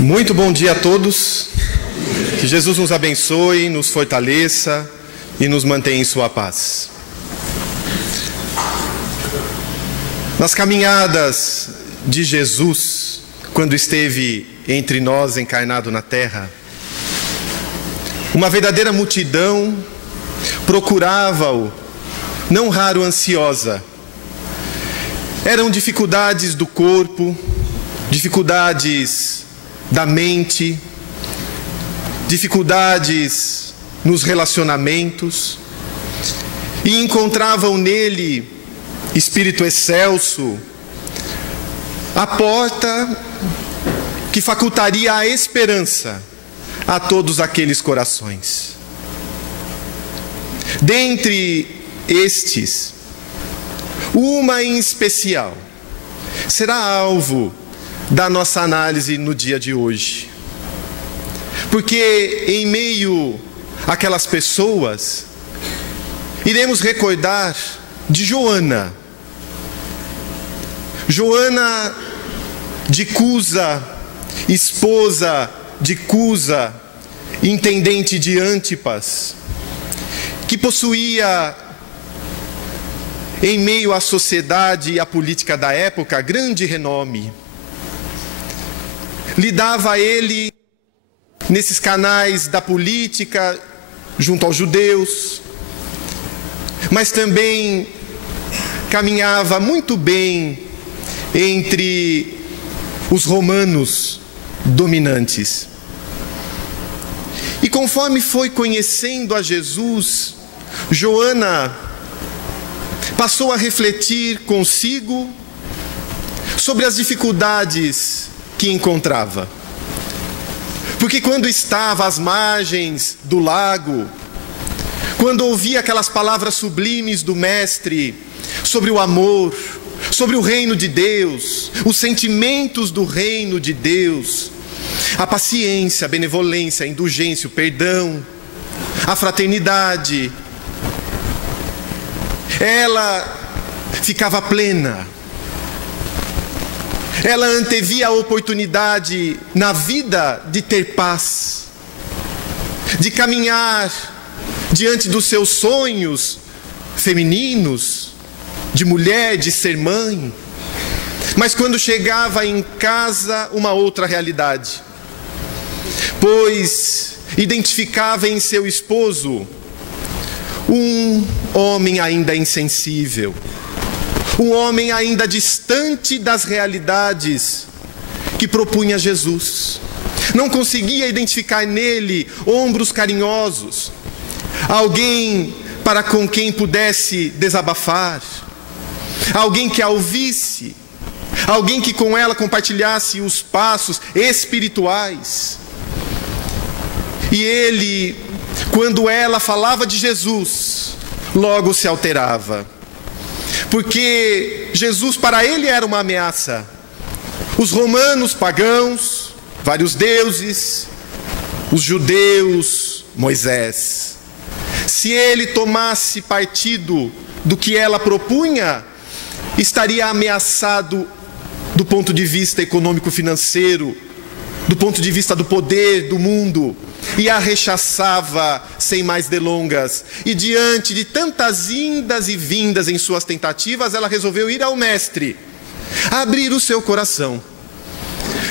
Muito bom dia a todos. Que Jesus nos abençoe, nos fortaleça e nos mantenha em sua paz. Nas caminhadas de Jesus, quando esteve entre nós encarnado na terra, uma verdadeira multidão procurava-o, não raro ansiosa. Eram dificuldades do corpo, dificuldades da mente, dificuldades nos relacionamentos, e encontravam nele, Espírito excelso, a porta que facultaria a esperança a todos aqueles corações. Dentre estes, uma em especial será alvo da nossa análise no dia de hoje. Porque em meio àquelas pessoas, iremos recordar de Joana. Joana de Cusa, esposa de Cusa, intendente de Antipas, que possuía, em meio à sociedade e à política da época, grande renome. Lidava ele nesses canais da política junto aos judeus, mas também caminhava muito bem entre os romanos dominantes. E conforme foi conhecendo a Jesus, Joana passou a refletir consigo sobre as dificuldades que encontrava. Porque quando estava às margens do lago, quando ouvia aquelas palavras sublimes do Mestre sobre o amor, sobre o reino de Deus, os sentimentos do reino de Deus, a paciência, a benevolência, a indulgência, o perdão, a fraternidade, ela ficava plena. Ela antevia a oportunidade na vida de ter paz, de caminhar diante dos seus sonhos femininos, de mulher, de ser mãe. Mas quando chegava em casa, uma outra realidade, pois identificava em seu esposo um homem ainda insensível, um homem ainda distante das realidades que propunha Jesus. Não conseguia identificar nele ombros carinhosos, alguém para com quem pudesse desabafar, alguém que a ouvisse, alguém que com ela compartilhasse os passos espirituais. E ele, quando ela falava de Jesus, logo se alterava. Porque Jesus para ele era uma ameaça. Os romanos pagãos, vários deuses, os judeus, Moisés. Se ele tomasse partido do que ela propunha, estaria ameaçado do ponto de vista econômico-financeiro, do ponto de vista do poder do mundo, e a rechaçava sem mais delongas. E diante de tantas indas e vindas em suas tentativas, ela resolveu ir ao Mestre, abrir o seu coração,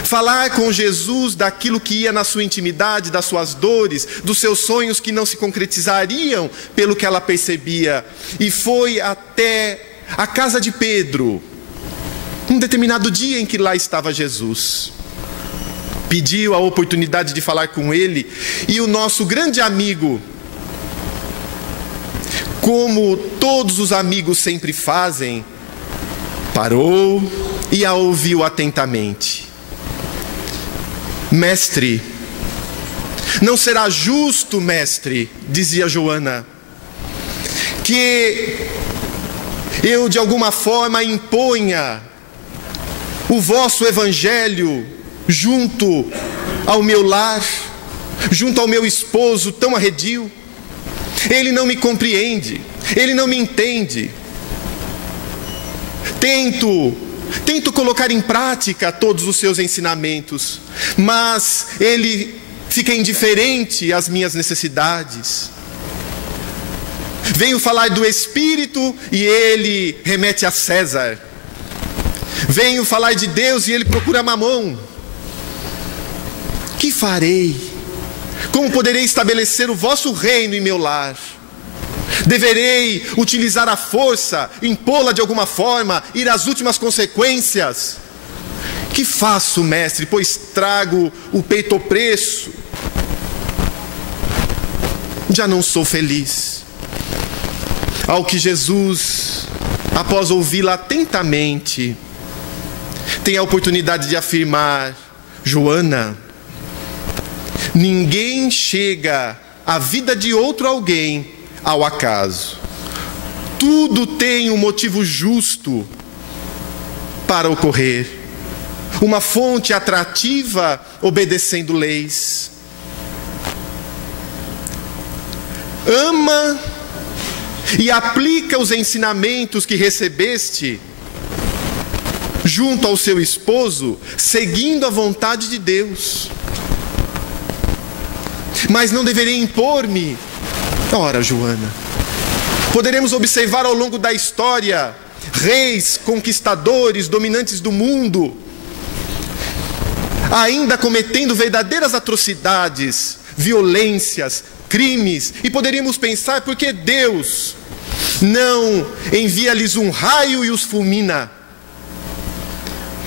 falar com Jesus daquilo que ia na sua intimidade, das suas dores, dos seus sonhos que não se concretizariam pelo que ela percebia. E foi até a casa de Pedro, um determinado dia em que lá estava Jesus. Pediu a oportunidade de falar com ele, e o nosso grande amigo, como todos os amigos sempre fazem, parou e a ouviu atentamente. Mestre, não será justo, mestre, dizia Joana, que eu de alguma forma imponha o vosso evangelho junto ao meu lar, junto ao meu esposo tão arredio. Ele não me compreende, ele não me entende. Tento tento colocar em prática todos os seus ensinamentos, mas ele fica indiferente às minhas necessidades. Venho falar do Espírito e ele remete a César. Venho falar de Deus e ele procura Mamon. Que farei? Como poderei estabelecer o vosso reino em meu lar? Deverei utilizar a força, impô-la de alguma forma, ir às últimas consequências? Que faço, mestre, pois trago o peito opresso? Já não sou feliz. Ao que Jesus, após ouvi-la atentamente, tem a oportunidade de afirmar: Joana, ninguém chega à vida de outro alguém ao acaso. Tudo tem um motivo justo para ocorrer. Uma fonte atrativa obedecendo leis. Ama e aplica os ensinamentos que recebeste junto ao seu esposo, seguindo a vontade de Deus. Mas não deverei impor-me. Ora, Joana, poderemos observar ao longo da história reis, conquistadores, dominantes do mundo, ainda cometendo verdadeiras atrocidades, violências, crimes, e poderíamos pensar: por que Deus não envia-lhes um raio e os fulmina?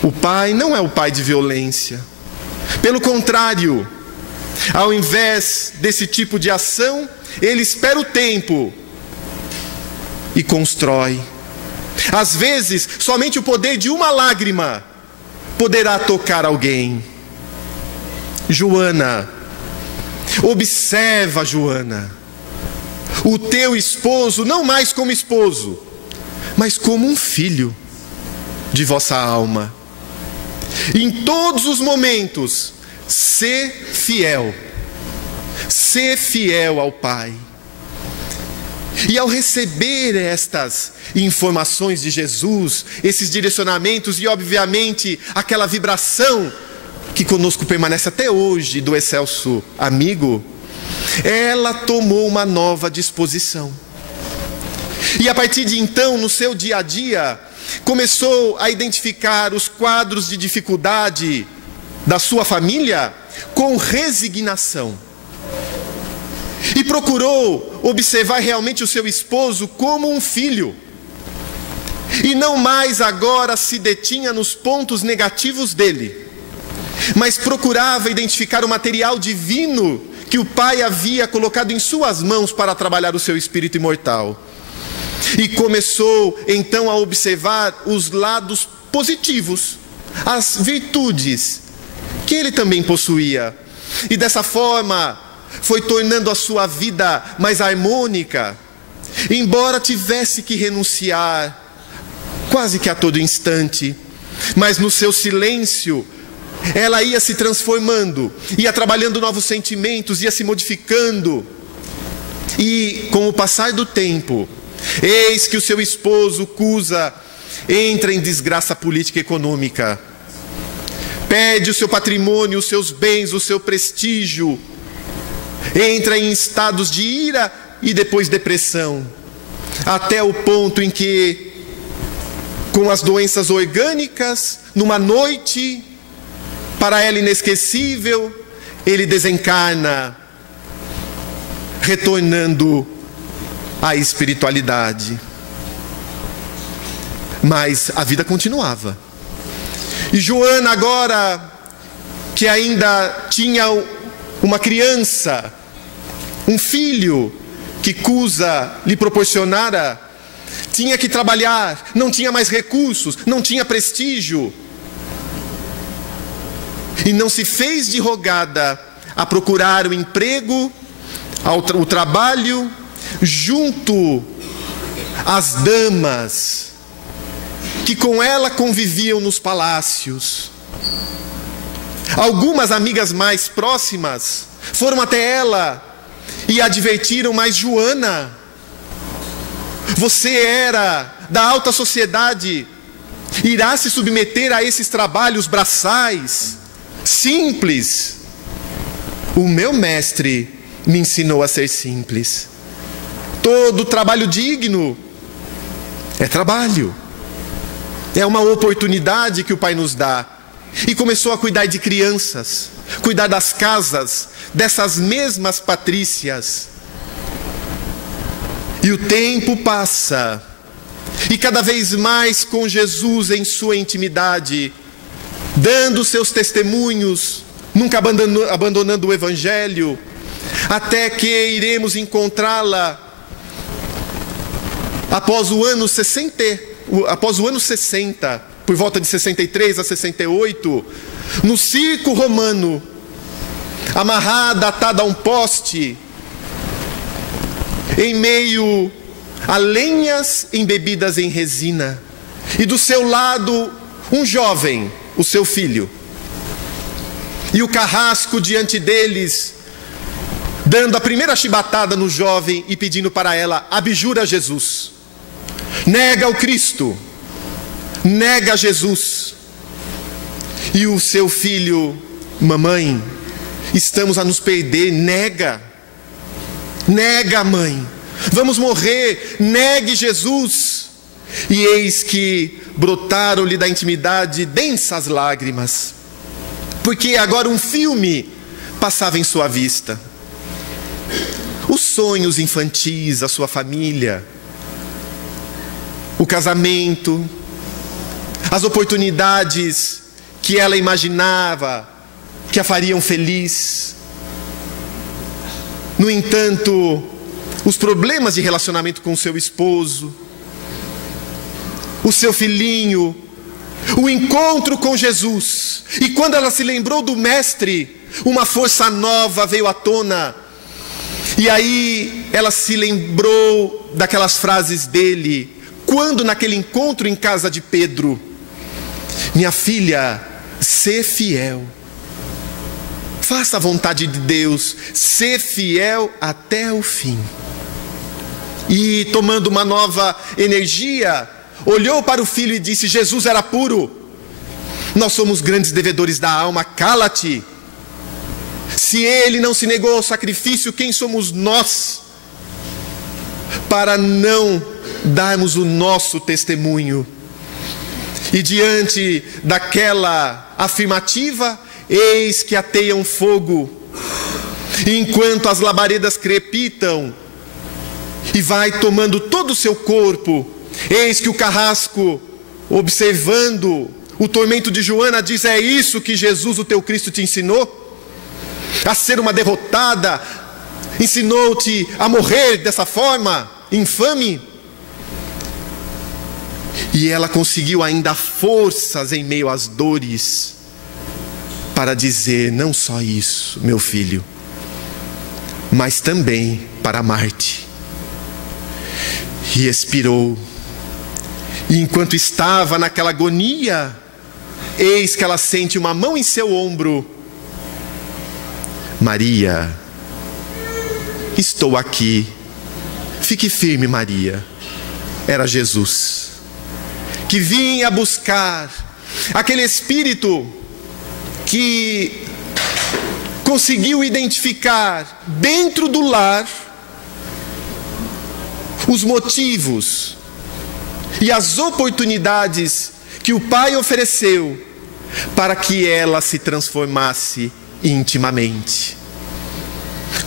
O Pai não é o Pai de violência. Pelo contrário, ao invés desse tipo de ação, Ele espera o tempo e constrói. Às vezes, somente o poder de uma lágrima poderá tocar alguém. Joana, observa, Joana, o teu esposo não mais como esposo, mas como um filho de vossa alma. Em todos os momentos, sê fiel ao Pai. E ao receber estas informações de Jesus, esses direcionamentos e obviamente aquela vibração que conosco permanece até hoje do excelso amigo, ela tomou uma nova disposição. E a partir de então, no seu dia a dia, começou a identificar os quadros de dificuldade da sua família com resignação. E procurou observar realmente o seu esposo como um filho. E não mais agora se detinha nos pontos negativos dele, mas procurava identificar o material divino que o Pai havia colocado em suas mãos para trabalhar o seu espírito imortal. E começou então a observar os lados positivos, as virtudes que ele também possuía. E dessa forma foi tornando a sua vida mais harmônica, embora tivesse que renunciar quase que a todo instante. Mas no seu silêncio ela ia se transformando, ia trabalhando novos sentimentos, ia se modificando. E com o passar do tempo, eis que o seu esposo, Cusa, entra em desgraça política e econômica. Perde o seu patrimônio, os seus bens, o seu prestígio. Entra em estados de ira e depois depressão. Até o ponto em que, com as doenças orgânicas, numa noite, para ela inesquecível, ele desencarna, retornando à espiritualidade. Mas a vida continuava. E Joana, agora que ainda tinha uma criança, um filho que Cusa lhe proporcionara, tinha que trabalhar, não tinha mais recursos, não tinha prestígio. E não se fez de rogada a procurar o emprego, o trabalho, junto às damas que com ela conviviam nos palácios. Algumas amigas mais próximas foram até ela e advertiram: mas Joana, você era da alta sociedade, irá se submeter a esses trabalhos braçais, simples. O meu mestre me ensinou a ser simples. Todo trabalho digno é trabalho. É uma oportunidade que o Pai nos dá. E começou a cuidar de crianças, cuidar das casas dessas mesmas patrícias. E o tempo passa, e cada vez mais com Jesus em sua intimidade, dando seus testemunhos, nunca abandonando o Evangelho, até que iremos encontrá-la após o ano 60, por volta de 63 a 68, no circo romano, amarrada, atada a um poste, em meio a lenhas embebidas em resina, e do seu lado um jovem, o seu filho, e o carrasco diante deles, dando a primeira chibatada no jovem e pedindo para ela: abjura Jesus, nega o Cristo, nega Jesus. E o seu filho: mamãe, estamos a nos perder, nega, mãe, vamos morrer, negue Jesus. E eis que brotaram-lhe da intimidade densas lágrimas, porque agora um filme passava em sua vista. Os sonhos infantis, a sua família, o casamento, as oportunidades que ela imaginava que a fariam feliz. No entanto, os problemas de relacionamento com o seu esposo, o seu filhinho, o encontro com Jesus. E quando ela se lembrou do Mestre, uma força nova veio à tona. E aí ela se lembrou daquelas frases dele, quando naquele encontro em casa de Pedro: minha filha, sê fiel, faça a vontade de Deus, sê fiel até o fim. E tomando uma nova energia, olhou para o filho e disse: Jesus era puro, nós somos grandes devedores da alma, cala-te. Se ele não se negou ao sacrifício, quem somos nós para não darmos o nosso testemunho? E diante daquela afirmativa, eis que ateiam fogo, e enquanto as labaredas crepitam e vai tomando todo o seu corpo, eis que o carrasco, observando o tormento de Joana, diz: é isso que Jesus, o teu Cristo, te ensinou? A ser uma derrotada? Ensinou-te a morrer dessa forma infame? E ela conseguiu ainda forças em meio às dores para dizer: não só isso, meu filho, mas também para amar-te. E expirou. E enquanto estava naquela agonia, eis que ela sente uma mão em seu ombro. Maria, estou aqui, fique firme, Maria. Era Jesus, que vinha buscar aquele espírito que conseguiu identificar dentro do lar os motivos e as oportunidades que o Pai ofereceu para que ela se transformasse intimamente.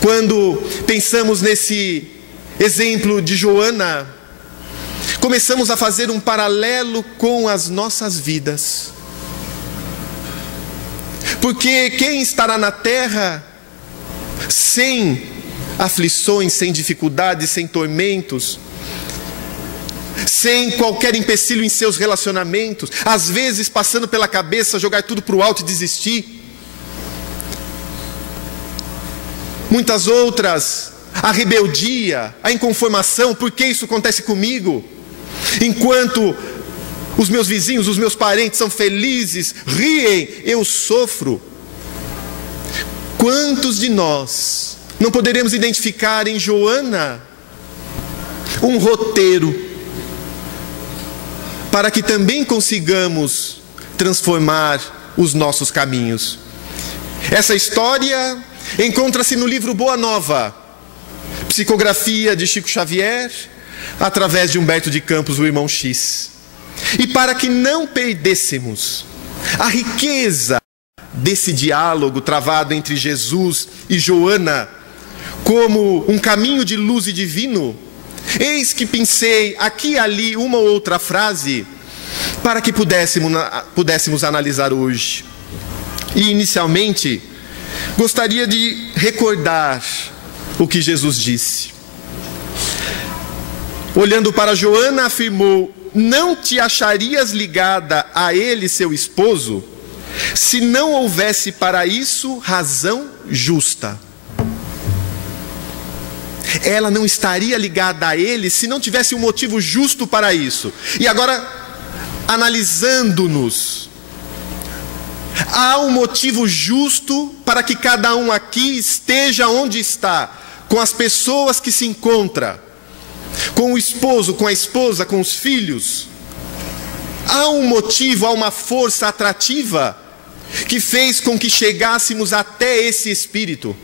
Quando pensamos nesse exemplo de Joana, começamos a fazer um paralelo com as nossas vidas. Porque quem estará na terra sem aflições, sem dificuldades, sem tormentos, sem qualquer empecilho em seus relacionamentos, às vezes passando pela cabeça jogar tudo para o alto e desistir? Muitas outras, a rebeldia, a inconformação: por que isso acontece comigo? Enquanto os meus vizinhos, os meus parentes são felizes, riem, eu sofro. Quantos de nós não poderemos identificar em Joana um roteiro para que também consigamos transformar os nossos caminhos. Essa história encontra-se no livro Boa Nova, psicografia de Chico Xavier, através de Humberto de Campos, o irmão X. E para que não perdêssemos a riqueza desse diálogo travado entre Jesus e Joana, como um caminho de luz e divino, eis que pensei aqui e ali uma ou outra frase para que pudéssemos analisar hoje. E inicialmente, gostaria de recordar o que Jesus disse. Olhando para Joana, afirmou: não te acharias ligada a ele, seu esposo, se não houvesse para isso razão justa. Ela não estaria ligada a ele se não tivesse um motivo justo para isso. E agora, analisando-nos, há um motivo justo para que cada um aqui esteja onde está, com as pessoas que se encontram, com o esposo, com a esposa, com os filhos. Há um motivo, há uma força atrativa que fez com que chegássemos até esse espírito.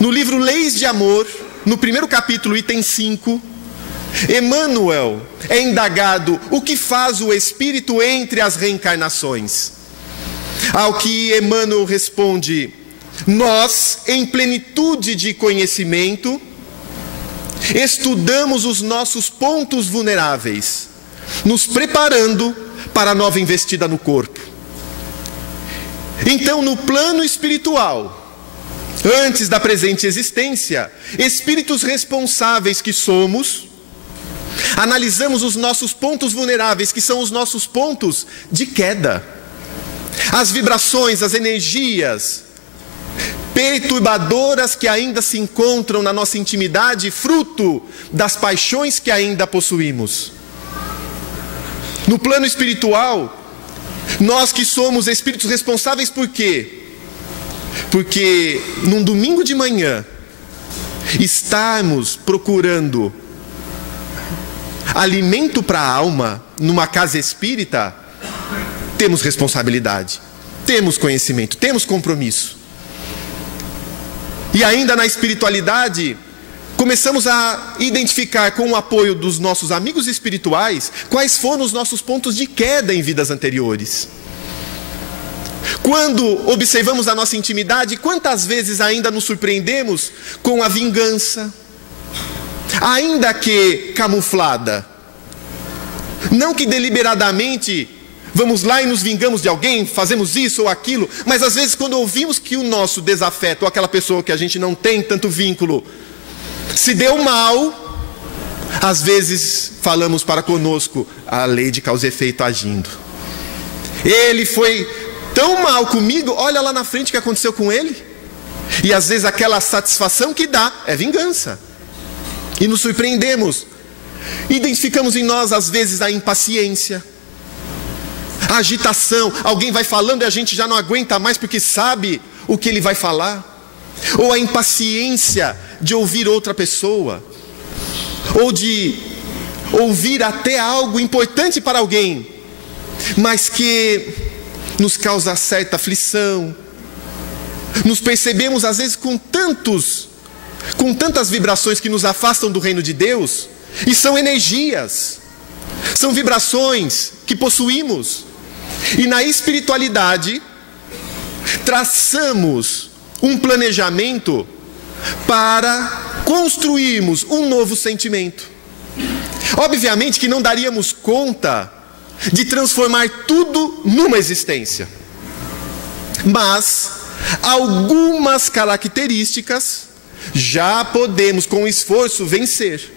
No livro Leis de Amor, no primeiro capítulo, item 5, Emmanuel é indagado o que faz o espírito entre as reencarnações. Ao que Emmanuel responde: nós, em plenitude de conhecimento, estudamos os nossos pontos vulneráveis, nos preparando para a nova investida no corpo. Então, no plano espiritual, antes da presente existência, espíritos responsáveis que somos, analisamos os nossos pontos vulneráveis, que são os nossos pontos de queda. As vibrações, as energias perturbadoras que ainda se encontram na nossa intimidade, fruto das paixões que ainda possuímos. No plano espiritual, nós que somos espíritos responsáveis, por quê? Porque num domingo de manhã, estarmos procurando alimento para a alma numa casa espírita, temos responsabilidade, temos conhecimento, temos compromisso. E ainda na espiritualidade, começamos a identificar, com o apoio dos nossos amigos espirituais, quais foram os nossos pontos de queda em vidas anteriores. Quando observamos a nossa intimidade, quantas vezes ainda nos surpreendemos com a vingança, ainda que camuflada. Não que deliberadamente vamos lá e nos vingamos de alguém, fazemos isso ou aquilo, mas às vezes quando ouvimos que o nosso desafeto, ou aquela pessoa que a gente não tem tanto vínculo, se deu mal, às vezes falamos para conosco: a lei de causa e efeito agindo. Ele foi tão mal comigo, olha lá na frente o que aconteceu com ele. E às vezes aquela satisfação que dá é vingança. E nos surpreendemos. Identificamos em nós às vezes a impaciência, a agitação. Alguém vai falando e a gente já não aguenta mais porque sabe o que ele vai falar. Ou a impaciência de ouvir outra pessoa, ou de ouvir até algo importante para alguém, mas que nos causa certa aflição. Nos percebemos às vezes com tantas vibrações que nos afastam do reino de Deus, e são energias, são vibrações que possuímos. E na espiritualidade traçamos um planejamento para construirmos um novo sentimento. Obviamente que não daríamos conta de transformar tudo numa existência, mas algumas características já podemos com esforço vencer.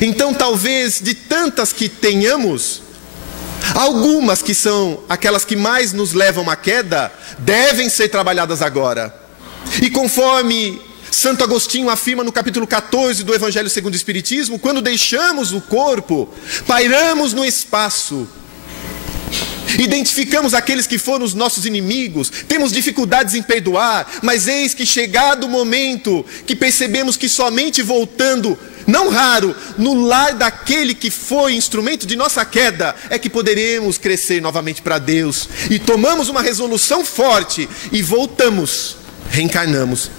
Então talvez de tantas que tenhamos, algumas que são aquelas que mais nos levam à queda, devem ser trabalhadas agora. E conforme Santo Agostinho afirma no capítulo 14 do Evangelho segundo o Espiritismo, quando deixamos o corpo, pairamos no espaço Identificamos aqueles que foram os nossos inimigos, temos dificuldades em perdoar, mas eis que chegado o momento que percebemos que somente voltando, não raro, no lar daquele que foi instrumento de nossa queda, é que poderemos crescer novamente para Deus. E tomamos uma resolução forte e voltamos, reencarnamos.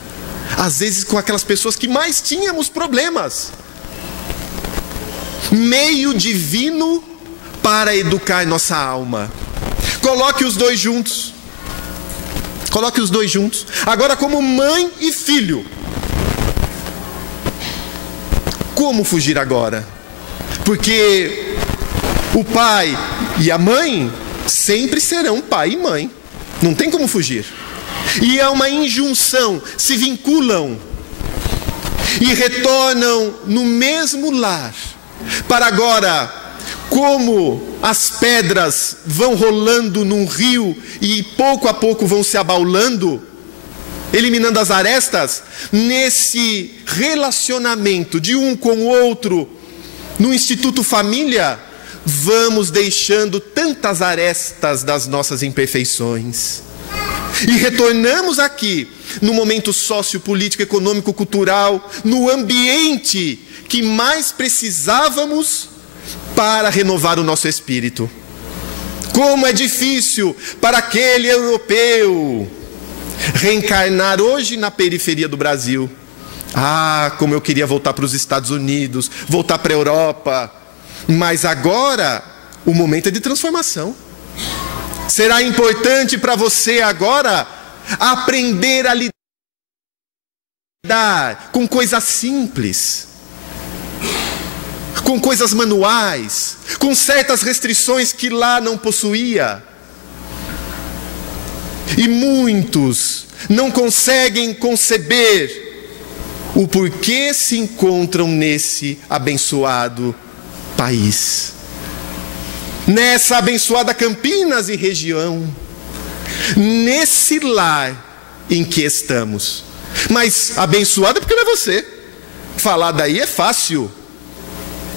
Às vezes com aquelas pessoas que mais tínhamos problemas. Meio divino para educar nossa alma. Coloque os dois juntos. Coloque os dois juntos. Agora como mãe e filho. Como fugir agora? Porque o pai e a mãe sempre serão pai e mãe. Não tem como fugir. E é uma injunção, se vinculam e retornam no mesmo lar. Para agora, como as pedras vão rolando num rio e pouco a pouco vão se abaulando, eliminando as arestas, nesse relacionamento de um com o outro, no Instituto Família, vamos deixando tantas arestas das nossas imperfeições. E retornamos aqui, no momento sociopolítico, econômico, cultural, no ambiente que mais precisávamos para renovar o nosso espírito. Como é difícil para aquele europeu reencarnar hoje na periferia do Brasil. Ah, como eu queria voltar para os Estados Unidos, voltar para a Europa. Mas agora, o momento é de transformação. Será importante para você agora aprender a lidar com coisas simples, com coisas manuais, com certas restrições que lá não possuía. E muitos não conseguem conceber o porquê se encontram nesse abençoado país, nessa abençoada Campinas e região, nesse lar em que estamos. Mas abençoado porque não é você. Falar daí é fácil.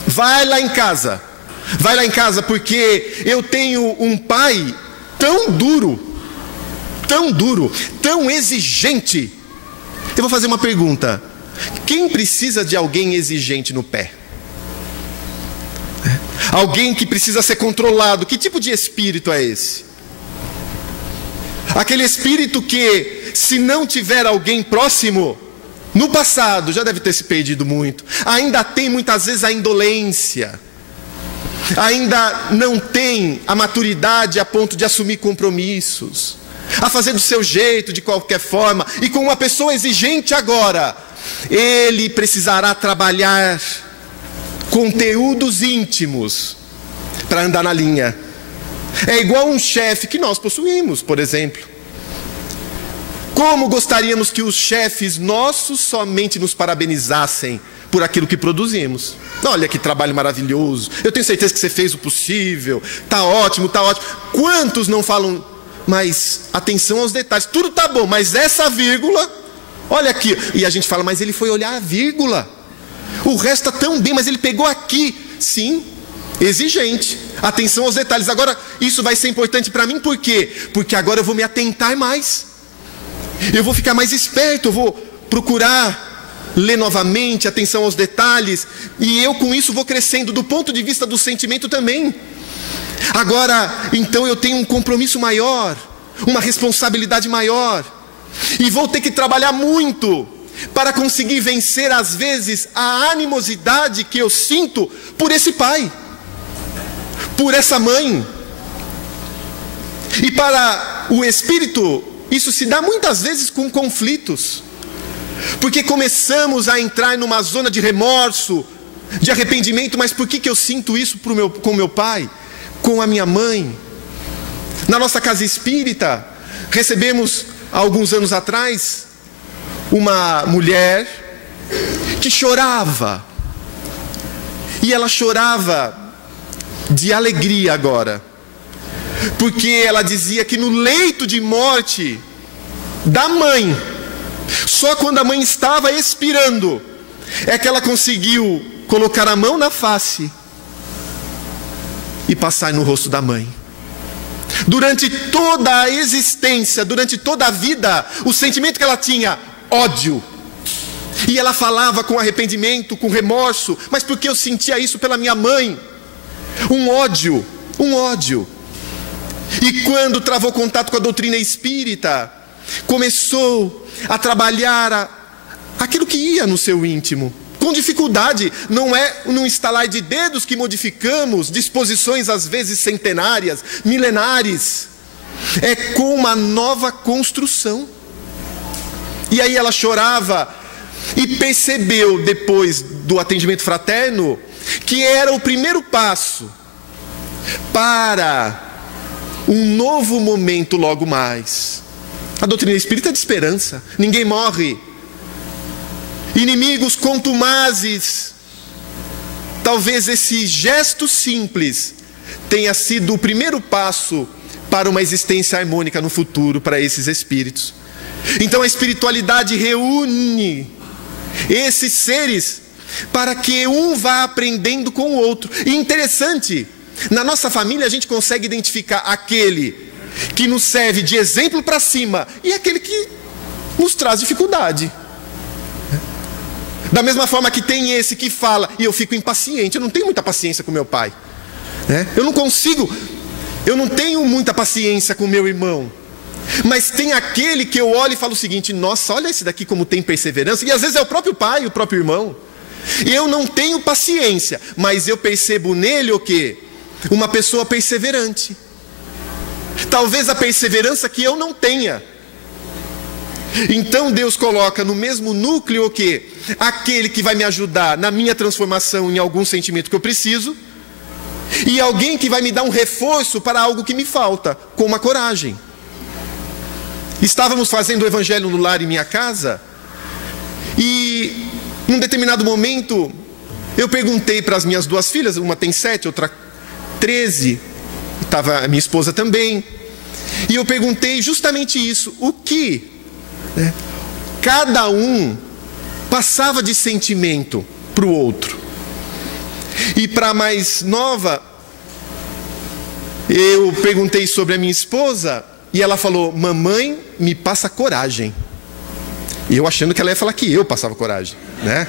Vai lá em casa, porque eu tenho um pai tão duro, tão exigente. Eu vou fazer uma pergunta: quem precisa de alguém exigente no pé? Alguém que precisa ser controlado. Que tipo de espírito é esse? Aquele espírito que, se não tiver alguém próximo, no passado já deve ter se perdido muito. Ainda tem muitas vezes a indolência. Ainda não tem a maturidade a ponto de assumir compromissos, a fazer do seu jeito, de qualquer forma. E com uma pessoa exigente agora, ele precisará trabalhar conteúdos íntimos para andar na linha. É igual um chefe que nós possuímos, por exemplo. Como gostaríamos que os chefes nossos somente nos parabenizassem por aquilo que produzimos. Olha que trabalho maravilhoso, eu tenho certeza que você fez o possível, tá ótimo. Quantos não falam, mas atenção aos detalhes, tudo tá bom, mas essa vírgula, olha aqui. E a gente fala, mas ele foi olhar a vírgula, o resto está tão bem, mas ele pegou aqui. Sim, exigente, atenção aos detalhes. Agora, isso vai ser importante para mim, por quê? Porque agora eu vou me atentar mais, eu vou ficar mais esperto, eu vou procurar ler novamente, atenção aos detalhes, e eu com isso vou crescendo do ponto de vista do sentimento também. Agora, então eu tenho um compromisso maior, uma responsabilidade maior, e vou ter que trabalhar muito para conseguir vencer às vezes a animosidade que eu sinto por esse pai, por essa mãe. E para o espírito, isso se dá muitas vezes com conflitos, porque começamos a entrar numa zona de remorso, de arrependimento. Mas por que eu sinto isso com meu pai, com a minha mãe? Na nossa casa espírita, recebemos há alguns anos atrás uma mulher que chorava, e ela chorava de alegria agora, porque ela dizia que no leito de morte da mãe, só quando a mãe estava expirando, é que ela conseguiu colocar a mão na face e passar no rosto da mãe. Durante toda a existência, durante toda a vida, o sentimento que ela tinha, ódio. E ela falava com arrependimento, com remorso, mas porque eu sentia isso pela minha mãe. Um ódio. E quando travou contato com a doutrina espírita, começou a trabalhar aquilo que ia no seu íntimo. Com dificuldade, não é num estalar de dedos que modificamos disposições às vezes centenárias, milenares. É com uma nova construção. E aí ela chorava e percebeu depois do atendimento fraterno que era o primeiro passo para um novo momento logo mais. A doutrina espírita é de esperança. Ninguém morre. Inimigos contumazes. Talvez esse gesto simples tenha sido o primeiro passo para uma existência harmônica no futuro para esses espíritos. Então a espiritualidade reúne esses seres para que um vá aprendendo com o outro. E interessante, na nossa família a gente consegue identificar aquele que nos serve de exemplo para cima e aquele que nos traz dificuldade. Da mesma forma que tem esse que fala, e eu fico impaciente, eu não tenho muita paciência com meu pai, né? Eu não tenho muita paciência com meu irmão. Mas tem aquele que eu olho e falo o seguinte: nossa, olha esse daqui como tem perseverança. E às vezes é o próprio pai, o próprio irmão. E eu não tenho paciência, mas eu percebo nele o quê? Uma pessoa perseverante. Talvez a perseverança que eu não tenha. Então Deus coloca no mesmo núcleo o quê? Aquele que vai me ajudar na minha transformação em algum sentimento que eu preciso, e alguém que vai me dar um reforço para algo que me falta, como a coragem. Estávamos fazendo o Evangelho no Lar em minha casa, e num determinado momento eu perguntei para as minhas duas filhas, uma tem 7, outra 13, estava a minha esposa também, e eu perguntei justamente isso: o que cada um passava de sentimento para o outro. E para a mais nova, eu perguntei sobre a minha esposa, e ela falou: mamãe me passa coragem. E eu achando que ela ia falar que eu passava coragem, né?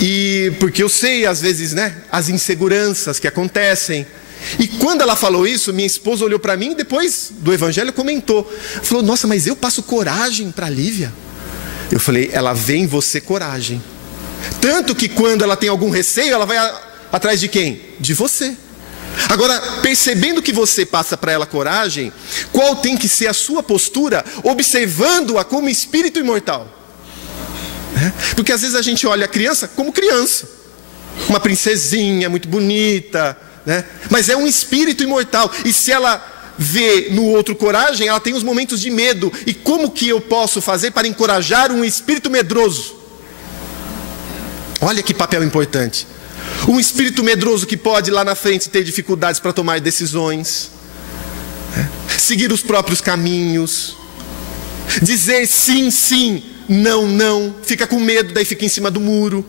E porque eu sei às vezes, né, as inseguranças que acontecem. E quando ela falou isso, minha esposa olhou para mim e depois do Evangelho comentou. Falou: nossa, mas eu passo coragem para a Lívia? Eu falei: ela vê em você coragem. Tanto que quando ela tem algum receio, ela vai atrás de quem? De você. Agora, percebendo que você passa para ela coragem, qual tem que ser a sua postura, observando-a como espírito imortal? Porque às vezes a gente olha a criança como criança, uma princesinha muito bonita, né? Mas é um espírito imortal. E se ela vê no outro coragem, ela tem os momentos de medo. E como que eu posso fazer para encorajar um espírito medroso? Olha que papel importante. Um espírito medroso que pode lá na frente ter dificuldades para tomar decisões, seguir os próprios caminhos, dizer sim, sim, não, não, fica com medo, daí fica em cima do muro.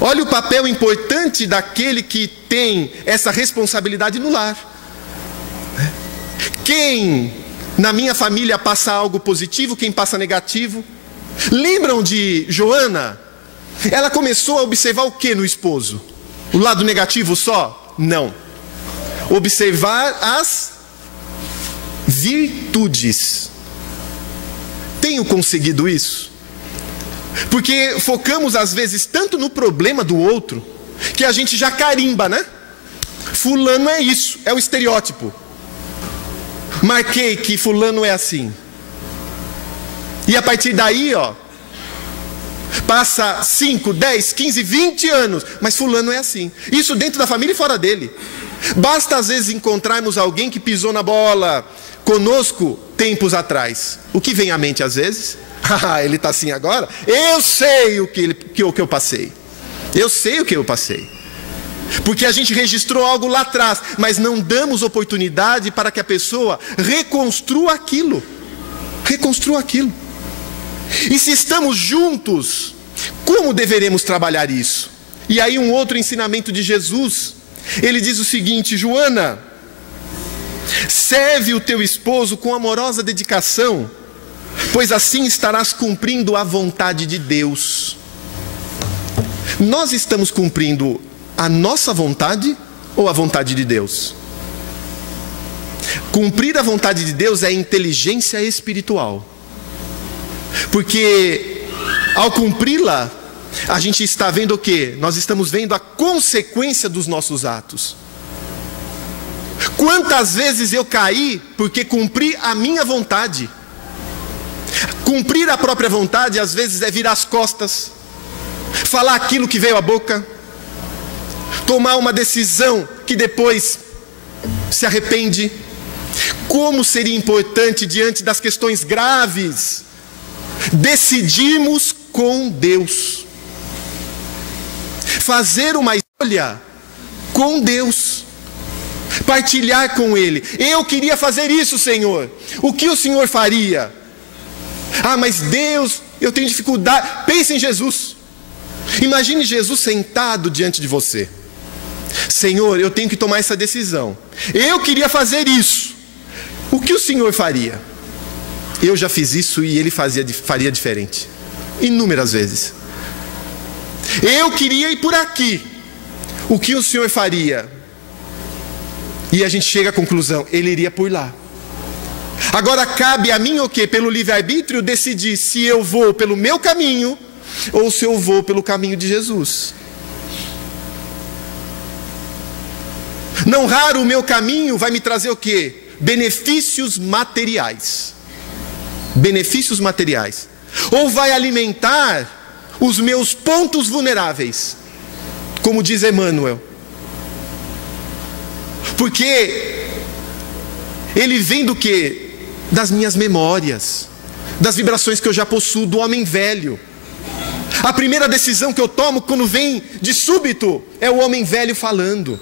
Olha o papel importante daquele que tem essa responsabilidade no lar. Quem na minha família passa algo positivo, quem passa negativo? Lembram de Joana? Ela começou a observar o que no esposo? O lado negativo só? Não. Observar as virtudes. Tenho conseguido isso? Porque focamos às vezes tanto no problema do outro, que a gente já carimba, né? Fulano é isso, é o estereótipo. Marquei que fulano é assim. E a partir daí, passa 5, 10, 15, 20 anos, mas fulano é assim. Isso dentro da família e fora dele. Basta às vezes encontrarmos alguém que pisou na bola conosco tempos atrás. O que vem à mente às vezes? Ele está assim agora? Eu sei o que eu passei. Eu sei o que eu passei. Porque a gente registrou algo lá atrás, mas não damos oportunidade para que a pessoa reconstrua aquilo. Reconstrua aquilo. E se estamos juntos, como deveremos trabalhar isso? E aí um outro ensinamento de Jesus, ele diz o seguinte: Joana, Serve o teu esposo com amorosa dedicação, pois assim estarás cumprindo a vontade de Deus. Nós estamos cumprindo a nossa vontade ou a vontade de Deus? Cumprir a vontade de Deus é inteligência espiritual. Porque ao cumpri-la, a gente está vendo o quê? Nós estamos vendo a consequência dos nossos atos. Quantas vezes eu caí porque cumpri a minha vontade? Cumprir a própria vontade às vezes é virar as costas, falar aquilo que veio à boca, tomar uma decisão que depois se arrepende. Como seria importante diante das questões graves decidirmos com Deus, fazer uma escolha com Deus, partilhar com Ele. Eu queria fazer isso, Senhor, o que o Senhor faria? Ah, mas Deus, eu tenho dificuldade. Pense em Jesus. Imagine Jesus sentado diante de você. Senhor, eu tenho que tomar essa decisão. Eu queria fazer isso. O que o Senhor faria? Eu já fiz isso e Ele faria diferente. Inúmeras vezes. Eu queria ir por aqui. O que o Senhor faria? E a gente chega à conclusão, Ele iria por lá. Agora cabe a mim o quê? Pelo livre-arbítrio decidir se eu vou pelo meu caminho ou se eu vou pelo caminho de Jesus. Não raro o meu caminho vai me trazer o quê? Benefícios materiais. Benefícios materiais. Ou vai alimentar os meus pontos vulneráveis, como diz Emmanuel. Porque ele vem do quê? Das minhas memórias, das vibrações que eu já possuo, do homem velho. A primeira decisão que eu tomo quando vem de súbito é o homem velho falando.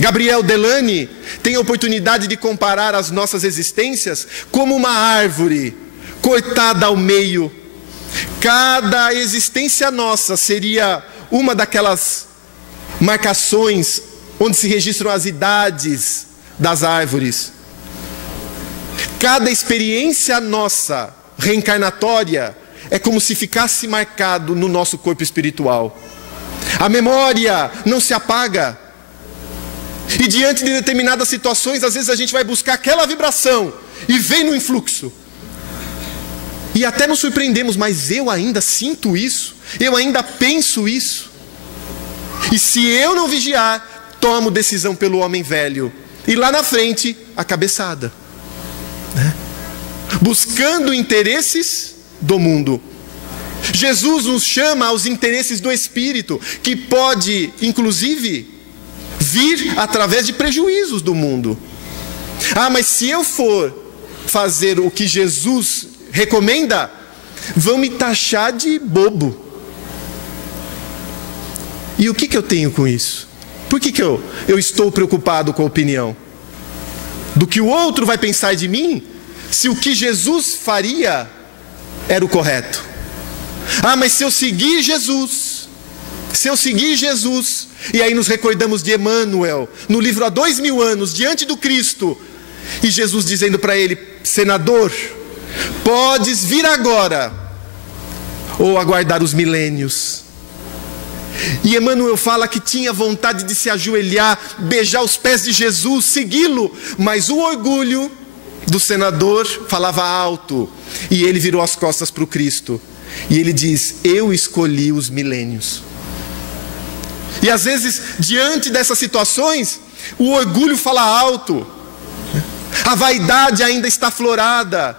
Gabriel Delany tem a oportunidade de comparar as nossas existências como uma árvore cortada ao meio. Cada existência nossa seria uma daquelas marcações onde se registram as idades das árvores. Cada experiência nossa reencarnatória é como se ficasse marcado no nosso corpo espiritual. A memória não se apaga. E diante de determinadas situações, às vezes a gente vai buscar aquela vibração e vem no influxo. E até nos surpreendemos, mas eu ainda sinto isso, eu ainda penso isso. E se eu não vigiar, tomo decisão pelo homem velho. E lá na frente, a cabeçada. Buscando interesses do mundo. Jesus nos chama aos interesses do Espírito, que pode, inclusive, vir através de prejuízos do mundo. Ah, mas se eu for fazer o que Jesus recomenda, vão me taxar de bobo. E o que eu tenho com isso? Por que eu estou preocupado com a opinião? Do que o outro vai pensar de mim, se o que Jesus faria era o correto. Ah, mas se eu seguir Jesus, e aí nos recordamos de Emmanuel, no livro Há 2000 anos, diante do Cristo, e Jesus dizendo para ele, senador, podes vir agora, ou aguardar os milênios. E Emmanuel fala que tinha vontade de se ajoelhar, beijar os pés de Jesus, segui-lo, mas o orgulho do senador falava alto, e ele virou as costas para o Cristo, e ele diz, eu escolhi os milênios. E às vezes, diante dessas situações, o orgulho fala alto, a vaidade ainda está aflorada,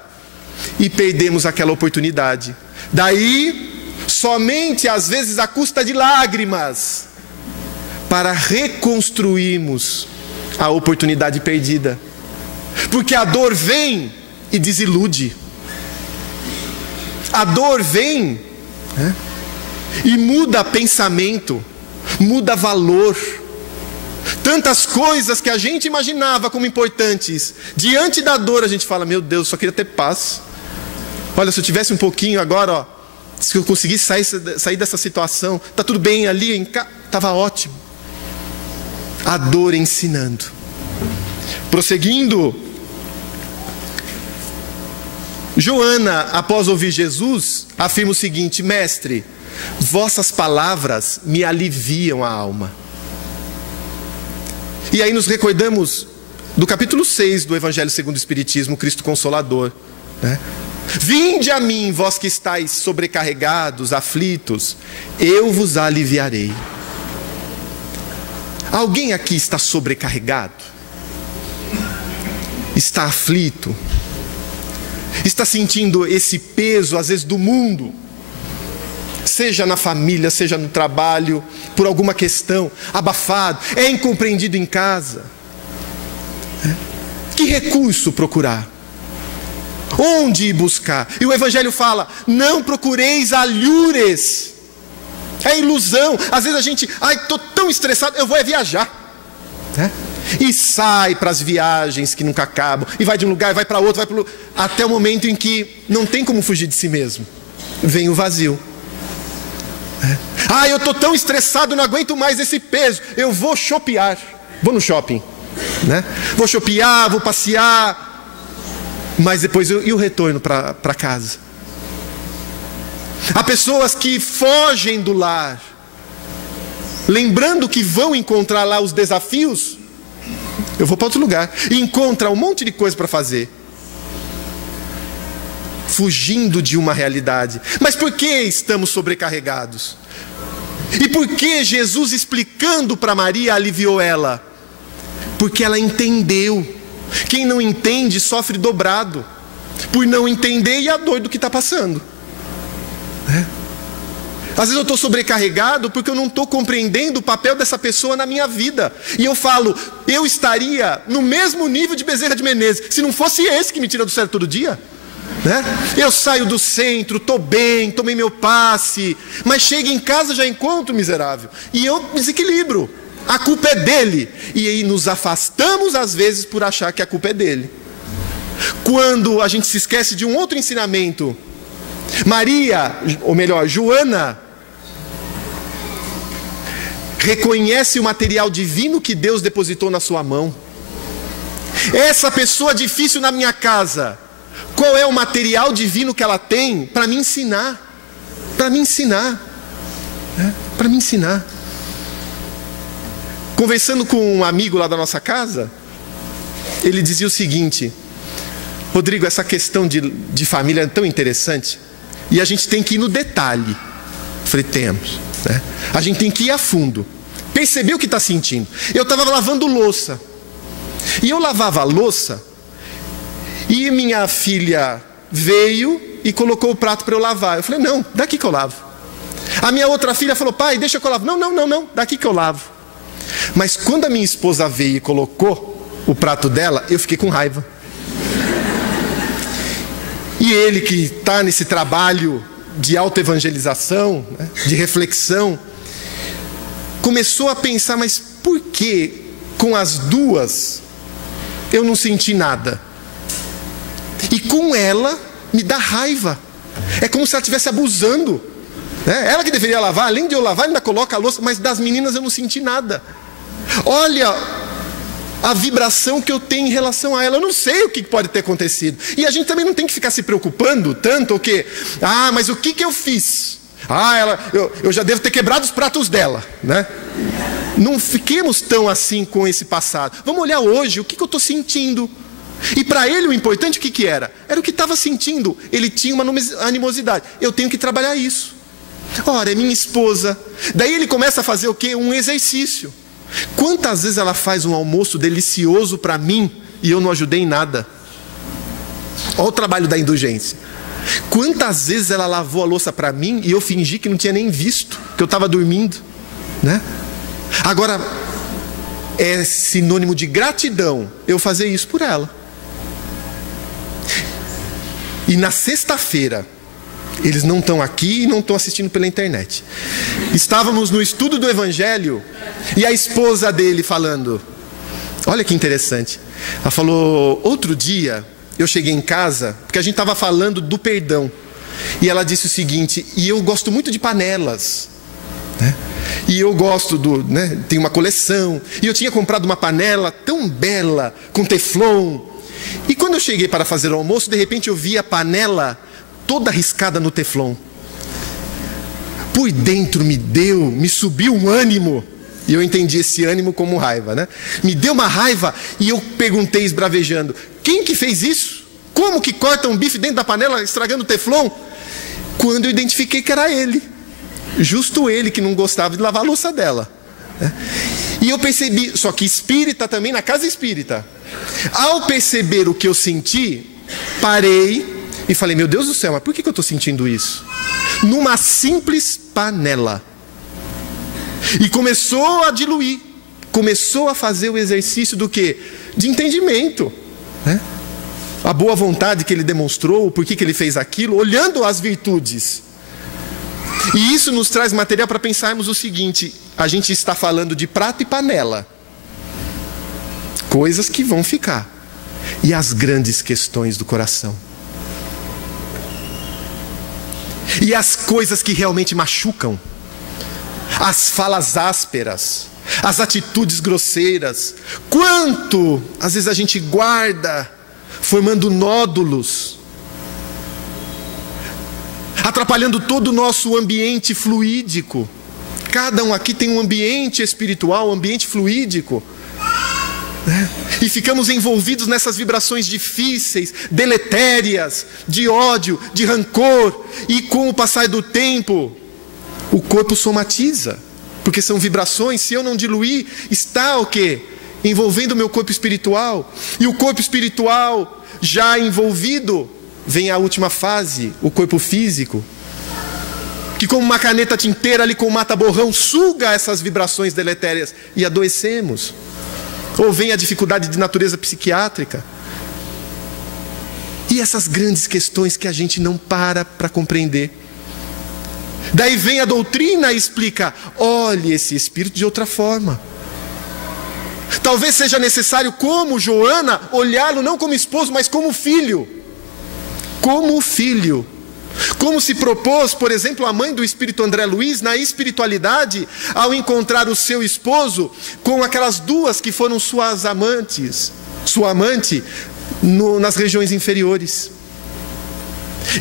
e perdemos aquela oportunidade. Daí, somente às vezes à custa de lágrimas, para reconstruirmos a oportunidade perdida. Porque a dor vem e desilude. A dor vem e muda pensamento, muda valor. Tantas coisas que a gente imaginava como importantes, diante da dor a gente fala, meu Deus, só queria ter paz. Olha, se eu tivesse um pouquinho agora, se eu conseguisse sair dessa situação, está tudo bem ali, estava ótimo. A dor ensinando. Prosseguindo, Joana, após ouvir Jesus, afirma o seguinte: mestre, vossas palavras me aliviam a alma. E aí nos recordamos do capítulo 6 do Evangelho segundo o Espiritismo, Cristo Consolador, né? Vinde a mim, vós que estáis sobrecarregados, aflitos, eu vos aliviarei. Alguém aqui está sobrecarregado? Está aflito? Está sentindo esse peso, às vezes, do mundo? Seja na família, seja no trabalho, por alguma questão, abafado, é incompreendido em casa. Que recurso procurar? Onde ir buscar? E o Evangelho fala: não procureis alhures. É ilusão. Às vezes a gente, estou tão estressado, eu vou viajar, né? E sai para as viagens que nunca acabam, e vai de um lugar, vai para outro, até o momento em que não tem como fugir de si mesmo. Vem o vazio. Eu estou tão estressado, não aguento mais esse peso, eu vou shopear. Vou no shopping, né? Vou shopear, vou passear. Mas depois, e o retorno para casa? Há pessoas que fogem do lar, lembrando que vão encontrar lá os desafios. Eu vou para outro lugar e encontro um monte de coisa para fazer, fugindo de uma realidade. Mas por que estamos sobrecarregados? E por que Jesus, explicando para Maria, aliviou ela? Porque ela entendeu. Quem não entende sofre dobrado por não entender, e a dor do que está passando. Às vezes eu estou sobrecarregado porque eu não estou compreendendo o papel dessa pessoa na minha vida. E eu falo, eu estaria no mesmo nível de Bezerra de Menezes se não fosse esse que me tira do sério todo dia, né? Eu saio do centro, estou bem, tomei meu passe, mas chego em casa, já encontro o miserável e eu desequilibro. A culpa é dele. E aí nos afastamos às vezes por achar que a culpa é dele, quando a gente se esquece de um outro ensinamento. Maria, ou melhor, Joana, reconhece o material divino que Deus depositou na sua mão. Essa pessoa difícil na minha casa, qual é o material divino que ela tem para me ensinar? Para me ensinar, para me ensinar. Conversando com um amigo lá da nossa casa, ele dizia o seguinte: Rodrigo, essa questão de família é tão interessante, e a gente tem que ir no detalhe. Eu falei, temos, né? A gente tem que ir a fundo, perceber o que está sentindo. Eu estava lavando louça, e eu lavava a louça, e minha filha veio e colocou o prato para eu lavar. Eu falei, não, daqui que eu lavo. A minha outra filha falou, pai, deixa que eu lavo. Não, daqui que eu lavo. Mas quando a minha esposa veio e colocou o prato dela, eu fiquei com raiva. E ele, que está nesse trabalho de autoevangelização, né, de reflexão, começou a pensar, mas por que com as duas eu não senti nada? E com ela me dá raiva. É como se ela estivesse abusando, né? Ela que deveria lavar, além de eu lavar, ainda coloca a louça, mas das meninas eu não senti nada. Olha a vibração que eu tenho em relação a ela. Eu não sei o que pode ter acontecido. E a gente também não tem que ficar se preocupando tanto, o quê? Mas o que eu fiz? Eu já devo ter quebrado os pratos dela, né? Não fiquemos tão assim com esse passado. Vamos olhar hoje o que eu estou sentindo. E para ele o importante o que era? Era o que estava sentindo. Ele tinha uma animosidade. Eu tenho que trabalhar isso. Ora, é minha esposa. Daí ele começa a fazer o quê? Um exercício. Quantas vezes ela faz um almoço delicioso para mim e eu não ajudei em nada? Olha o trabalho da indulgência. Quantas vezes ela lavou a louça para mim e eu fingi que não tinha nem visto, que eu estava dormindo, né? Agora, é sinônimo de gratidão eu fazer isso por ela. E na sexta-feira, eles não estão aqui e não estão assistindo pela internet. Estávamos no estudo do Evangelho e a esposa dele falando, olha que interessante. Ela falou, outro dia eu cheguei em casa, porque a gente estava falando do perdão. E ela disse o seguinte, e eu gosto muito de panelas, né? E eu gosto tem uma coleção. E eu tinha comprado uma panela tão bela, com teflon. E quando eu cheguei para fazer o almoço, de repente eu vi a panela toda riscada no teflon. Por dentro me subiu um ânimo. E eu entendi esse ânimo como raiva, né? Me deu uma raiva e eu perguntei esbravejando: quem que fez isso? Como que corta um bife dentro da panela estragando o teflon? Quando eu identifiquei que era ele. Justo ele que não gostava de lavar a louça dela, né? E eu percebi, só que espírita também, na casa espírita. Ao perceber o que eu senti, parei e falei: meu Deus do céu, mas por que eu estou sentindo isso? Numa simples panela. E começou a diluir, começou a fazer o exercício do quê? De entendimento, né? A boa vontade que ele demonstrou, por que ele fez aquilo, olhando as virtudes. E isso nos traz material para pensarmos o seguinte: a gente está falando de prato e panela, coisas que vão ficar, e as grandes questões do coração, e as coisas que realmente machucam, as falas ásperas, as atitudes grosseiras. Quanto às vezes a gente guarda, formando nódulos, atrapalhando todo o nosso ambiente fluídico. Cada um aqui tem um ambiente espiritual, um ambiente fluídico, né? E ficamos envolvidos nessas vibrações difíceis, deletérias, de ódio, de rancor. E com o passar do tempo, o corpo somatiza, porque são vibrações. Se eu não diluir, está o quê? Envolvendo o meu corpo espiritual. E o corpo espiritual já envolvido, vem a última fase, o corpo físico, que como uma caneta tinteira ali com o mata-borrão, suga essas vibrações deletérias e adoecemos. Ou vem a dificuldade de natureza psiquiátrica. E essas grandes questões que a gente não para compreender. Daí vem a doutrina e explica: olhe esse espírito de outra forma. Talvez seja necessário, como Joana, olhá-lo não como esposo, mas como filho. Como filho. Como se propôs, por exemplo, a mãe do espírito André Luiz na espiritualidade, ao encontrar o seu esposo com aquelas duas que foram suas amantes, sua amante, nas regiões inferiores.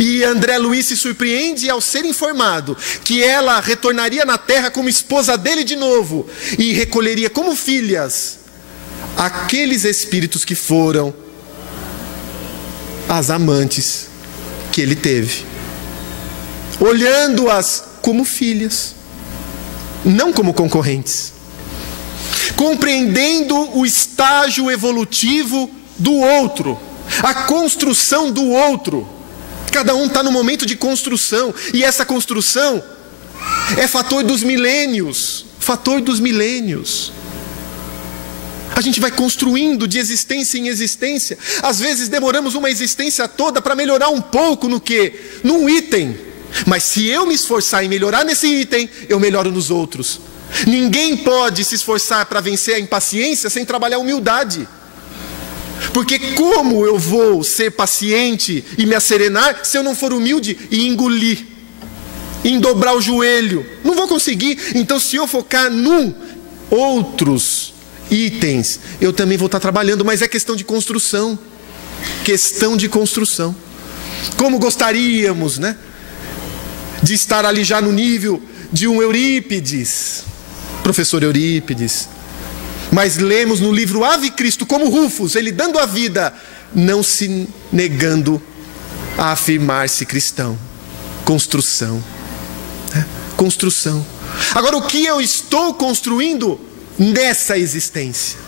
E André Luiz se surpreende ao ser informado que ela retornaria na terra como esposa dele de novo e recolheria como filhas aqueles espíritos que foram as amantes que ele teve, olhando-as como filhas, não como concorrentes, compreendendo o estágio evolutivo do outro, a construção do outro. Cada um está no momento de construção, e essa construção é fator dos milênios, fator dos milênios. A gente vai construindo de existência em existência. Às vezes demoramos uma existência toda para melhorar um pouco no quê? Num item. Mas se eu me esforçar em melhorar nesse item, eu melhoro nos outros. Ninguém pode se esforçar para vencer a impaciência sem trabalhar a humildade. Porque como eu vou ser paciente e me asserenar se eu não for humilde e engolir, em dobrar o joelho? Não vou conseguir. Então, se eu focar num outros itens, eu também vou estar trabalhando. Mas é questão de construção. Questão de construção. Como gostaríamos, né, de estar ali já no nível de um Eurípides, professor Eurípides. Mas lemos no livro Ave Cristo como Rufus, ele dando a vida, não se negando a afirmar-se cristão. Construção, né? Construção. Agora, o que eu estou construindo nessa existência?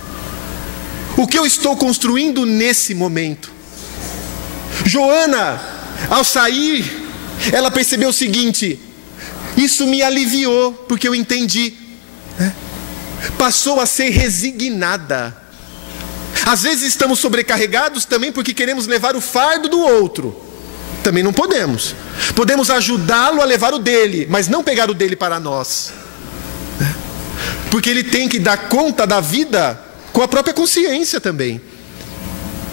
O que eu estou construindo nesse momento? Joana, ao sair, ela percebeu o seguinte: isso me aliviou, porque eu entendi, né? Passou a ser resignada. Às vezes estamos sobrecarregados também porque queremos levar o fardo do outro. Também não podemos. Podemos ajudá-lo a levar o dele, mas não pegar o dele para nós, porque ele tem que dar conta da vida com a própria consciência também.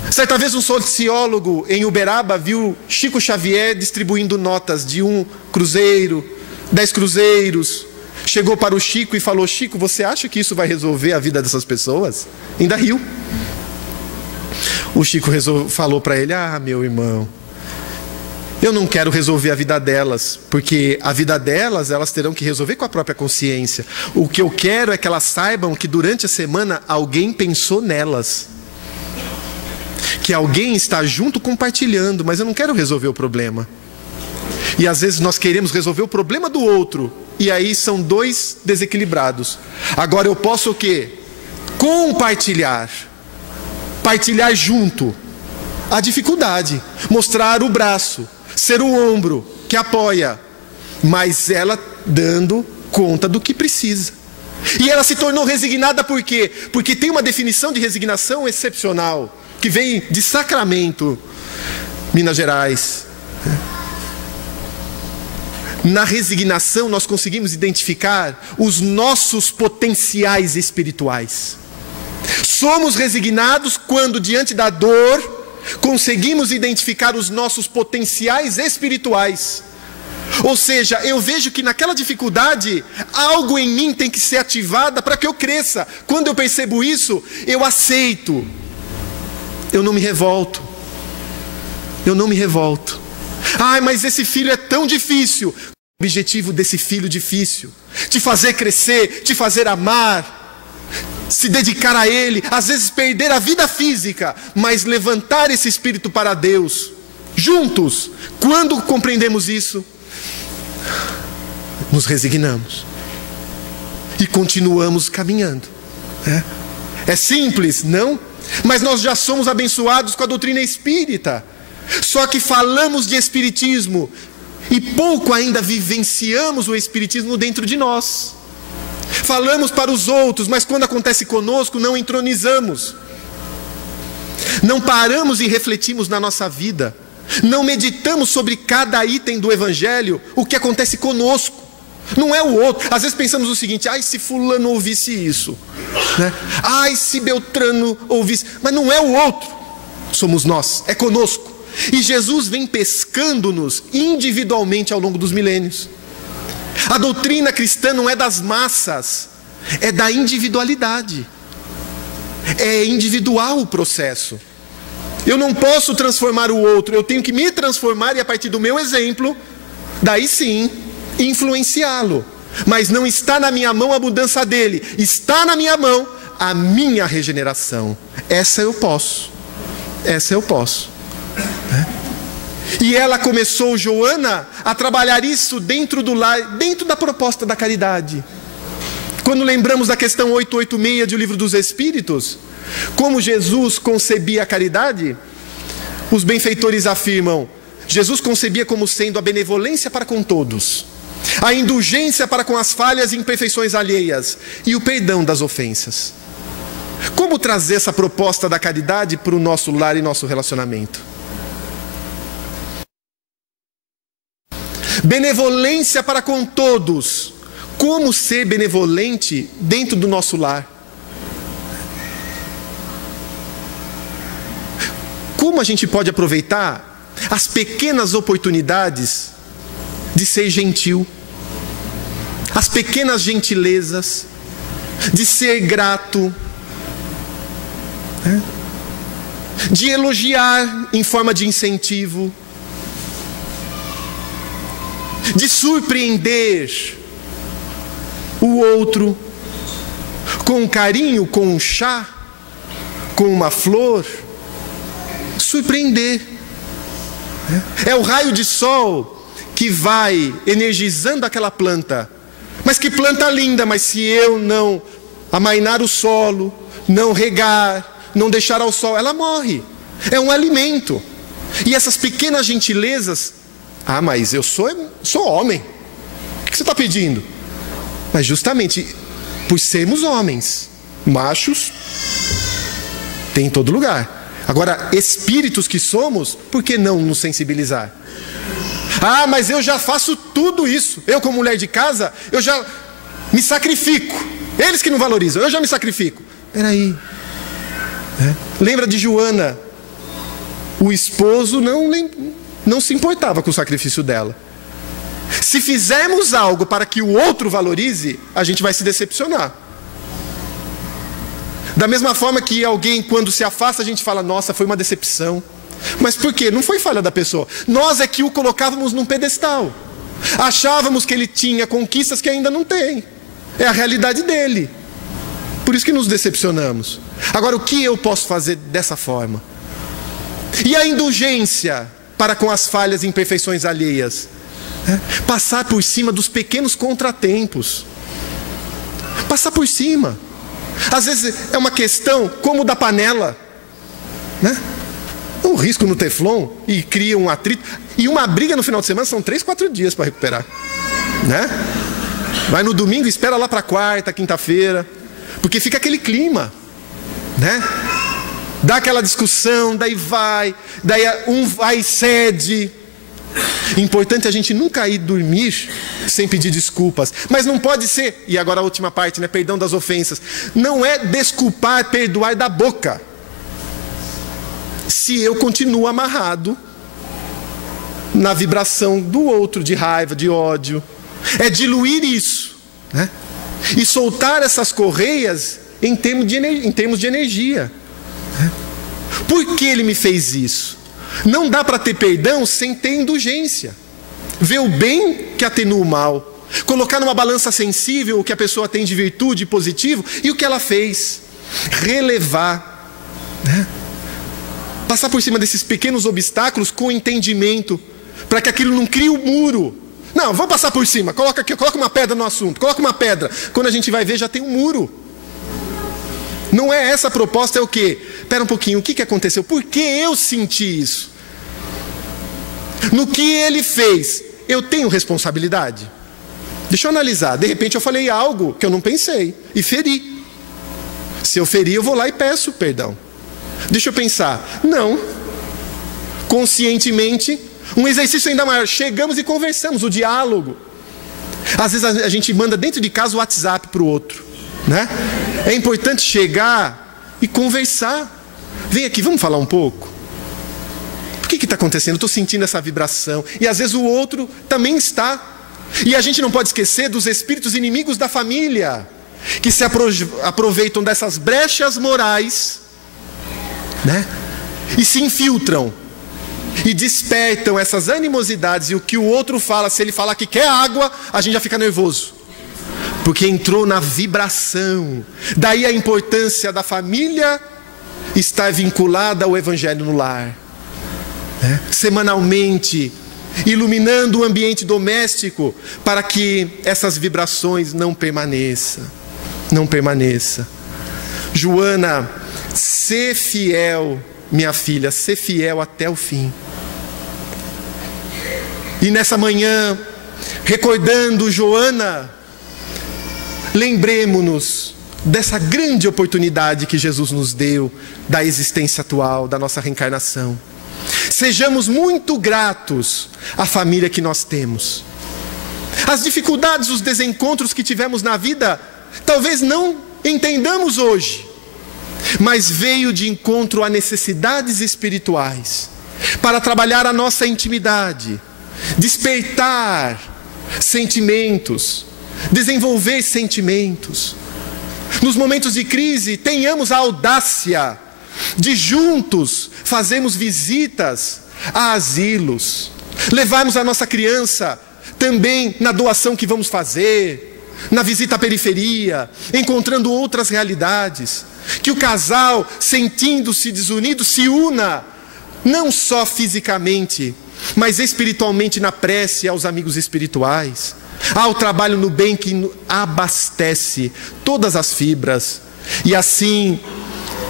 Certa vez um sociólogo em Uberaba viu Chico Xavier distribuindo notas de 1 cruzeiro, 10 cruzeiros, chegou para o Chico e falou: Chico, você acha que isso vai resolver a vida dessas pessoas? Ainda riu. O Chico falou para ele: ah, meu irmão, eu não quero resolver a vida delas, porque a vida delas, elas terão que resolver com a própria consciência. O que eu quero é que elas saibam que durante a semana alguém pensou nelas, que alguém está junto compartilhando, mas eu não quero resolver o problema. E às vezes nós queremos resolver o problema do outro, e aí são dois desequilibrados. Agora eu posso o quê? Compartilhar, partilhar junto a dificuldade, mostrar o braço, ser o ombro que apoia, mas ela dando conta do que precisa. E ela se tornou resignada por quê? Porque tem uma definição de resignação excepcional, que vem de Sacramento, Minas Gerais. Na resignação nós conseguimos identificar os nossos potenciais espirituais. Somos resignados quando, diante da dor, conseguimos identificar os nossos potenciais espirituais. Ou seja, eu vejo que naquela dificuldade, algo em mim tem que ser ativado para que eu cresça. Quando eu percebo isso, eu aceito. Eu não me revolto. Eu não me revolto. Ai, mas esse filho é tão difícil. O objetivo desse filho difícil: te fazer crescer, te fazer amar, se dedicar a Ele, às vezes perder a vida física, mas levantar esse espírito para Deus, juntos. Quando compreendemos isso, nos resignamos e continuamos caminhando. É simples, não? Mas nós já somos abençoados com a doutrina espírita. Só que falamos de espiritismo e pouco ainda vivenciamos o espiritismo dentro de nós. Falamos para os outros, mas quando acontece conosco, não entronizamos. Não paramos e refletimos na nossa vida. Não meditamos sobre cada item do Evangelho, o que acontece conosco. Não é o outro. Às vezes pensamos o seguinte: ai, se fulano ouvisse isso, né? Ai, se Beltrano ouvisse. Mas não é o outro. Somos nós, é conosco. E Jesus vem pescando-nos individualmente ao longo dos milênios. A doutrina cristã não é das massas, é da individualidade. É individual o processo. Eu não posso transformar o outro, eu tenho que me transformar e, a partir do meu exemplo, daí sim, influenciá-lo. Mas não está na minha mão a mudança dele, está na minha mão a minha regeneração. Essa eu posso. Essa eu posso. E ela começou, Joana, a trabalhar isso dentro do lar, dentro da proposta da caridade. Quando lembramos da questão 886 do Livro dos Espíritos, como Jesus concebia a caridade, os benfeitores afirmam: Jesus concebia como sendo a benevolência para com todos, a indulgência para com as falhas e imperfeições alheias e o perdão das ofensas. Como trazer essa proposta da caridade para o nosso lar e nosso relacionamento? Benevolência para com todos. Como ser benevolente dentro do nosso lar? Como a gente pode aproveitar as pequenas oportunidades de ser gentil, as pequenas gentilezas, de ser grato, de elogiar em forma de incentivo, de surpreender o outro com um carinho, com um chá, com uma flor. Surpreender. É o raio de sol que vai energizando aquela planta. Mas que planta linda, mas se eu não amainar o solo, não regar, não deixar ao sol, ela morre. É um alimento. E essas pequenas gentilezas: ah, mas eu sou homem. O que você está pedindo? Mas justamente por sermos homens, machos, tem em todo lugar. Agora, espíritos que somos, por que não nos sensibilizar? Ah, mas eu já faço tudo isso. Eu, como mulher de casa, eu já me sacrifico. Eles que não valorizam, eu já me sacrifico. Peraí. Lembra de Joana? O esposo não se importava com o sacrifício dela. Se fizermos algo para que o outro valorize, a gente vai se decepcionar. Da mesma forma que alguém, quando se afasta, a gente fala, nossa, foi uma decepção. Mas por quê? Não foi falha da pessoa. Nós é que o colocávamos num pedestal. Achávamos que ele tinha conquistas que ainda não tem. É a realidade dele. Por isso que nos decepcionamos. Agora, o que eu posso fazer dessa forma? E a indulgência para com as falhas e imperfeições alheias? Passar por cima dos pequenos contratempos. Passar por cima. Às vezes é uma questão como da panela, né? Um risco no teflon e cria um atrito. E uma briga no final de semana são 3, 4 dias para recuperar, né? Vai no domingo e espera lá para quarta, quinta-feira, porque fica aquele clima, né? Dá aquela discussão, daí um vai e cede. Importante a gente nunca ir dormir sem pedir desculpas. Mas não pode ser, e agora a última parte, né? Perdão das ofensas. Não é desculpar, perdoar da boca. Se eu continuo amarrado na vibração do outro, de raiva, de ódio. É diluir isso, né? E soltar essas correias em termos de energia. Por que ele me fez isso? Não dá para ter perdão sem ter indulgência. Ver o bem que atenua o mal. Colocar numa balança sensível o que a pessoa tem de virtude positivo e o que ela fez. Relevar, né? Passar por cima desses pequenos obstáculos com entendimento, para que aquilo não crie um muro. Não, vamos passar por cima. Coloca aqui, coloca uma pedra no assunto. Coloca uma pedra. Quando a gente vai ver, já tem um muro. Não é essa a proposta, é o quê? Espera um pouquinho, o que aconteceu? Por que eu senti isso? No que ele fez, eu tenho responsabilidade? Deixa eu analisar. De repente eu falei algo que eu não pensei e feri. Se eu feri, eu vou lá e peço perdão. Deixa eu pensar. Não. Conscientemente, um exercício ainda maior. Chegamos e conversamos, o diálogo. Às vezes a gente manda dentro de casa o WhatsApp para o outro, né? É importante chegar e conversar. Vem aqui, vamos falar um pouco. O que está acontecendo? Eu estou sentindo essa vibração. E às vezes o outro também está. E a gente não pode esquecer dos espíritos inimigos da família, que se aproveitam dessas brechas morais, né? E se infiltram. E despertam essas animosidades. E o que o outro fala, se ele falar que quer água, a gente já fica nervoso. Porque entrou na vibração. Daí a importância da família estar vinculada ao Evangelho no lar, né? Semanalmente, iluminando o ambiente doméstico, para que essas vibrações não permaneçam. Não permaneça. Joana, sê fiel, minha filha, sê fiel até o fim. E nessa manhã, recordando Joana, lembremos-nos dessa grande oportunidade que Jesus nos deu, da existência atual, da nossa reencarnação. Sejamos muito gratos à família que nós temos. As dificuldades, os desencontros que tivemos na vida, talvez não entendamos hoje, mas veio de encontro a necessidades espirituais, para trabalhar a nossa intimidade, despertar sentimentos, desenvolver sentimentos. Nos momentos de crise, tenhamos a audácia de juntos fazermos visitas a asilos, levarmos a nossa criança também na doação que vamos fazer, na visita à periferia, encontrando outras realidades. Que o casal, sentindo-se desunido, se una, não só fisicamente, mas espiritualmente na prece aos amigos espirituais, ao trabalho no bem que abastece todas as fibras. E assim,